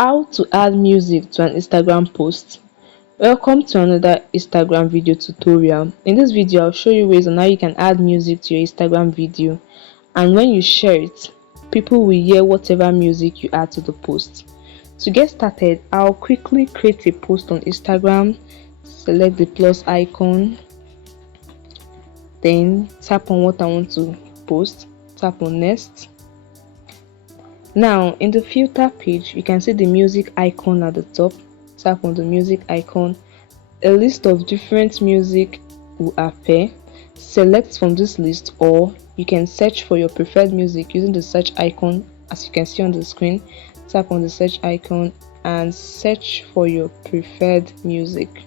How to add music to an Instagram post. Welcome to another Instagram video tutorial. In this video, I'll show you ways on how you can add music to your Instagram video, and when you share it, people will hear whatever music you add to the post. To get started, I'll quickly create a post on Instagram. Select the plus icon, then tap on what I want to post, tap on next. Now in the filter page, you can see the music icon at the top. Tap on the music icon. A list of different music will appear. Select from this list, or you can search for your preferred music using the search icon as you can see on the screen. Tap on the search icon and search for your preferred music.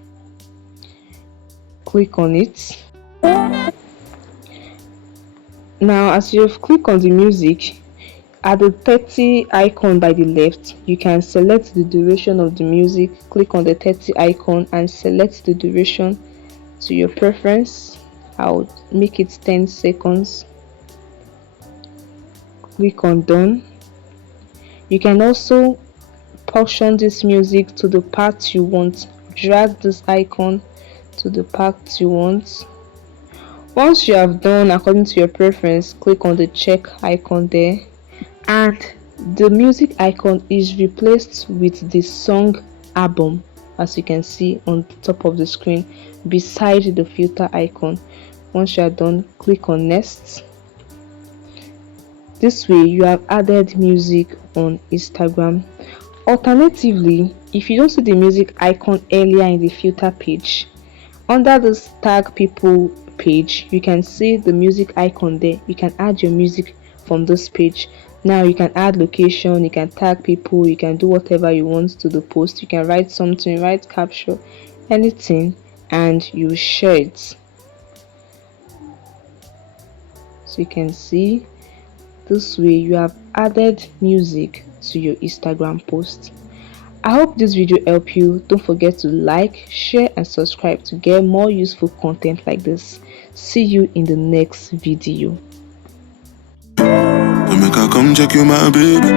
Click on it. Now as you've clicked on the music, at the 30 icon by the left, you can select the duration of the music. Click on the 30 icon and select the duration to your preference. I'll make it 10 seconds. Click on done. You can also portion this music to the part you want. Drag this icon to the part you want. Once you have done according to your preference, click on the check icon there, and the music icon is replaced with the song album, as you can see on the top of the screen beside the filter icon. Once you are done, click on next. This way you have added music on Instagram. Alternatively, if you don't see the music icon earlier in the filter page, under this tag people page, you can see the music icon there. You can add your music from this page. Now you can add location, you can tag people, you can do whatever you want to the post. You can write something, write caption, anything, and you share it. So you can see this way you have added music to your Instagram post. I hope this video helped you. Don't forget to like, share and subscribe to get more useful content like this. See you in the next video. Make her come check you, my baby.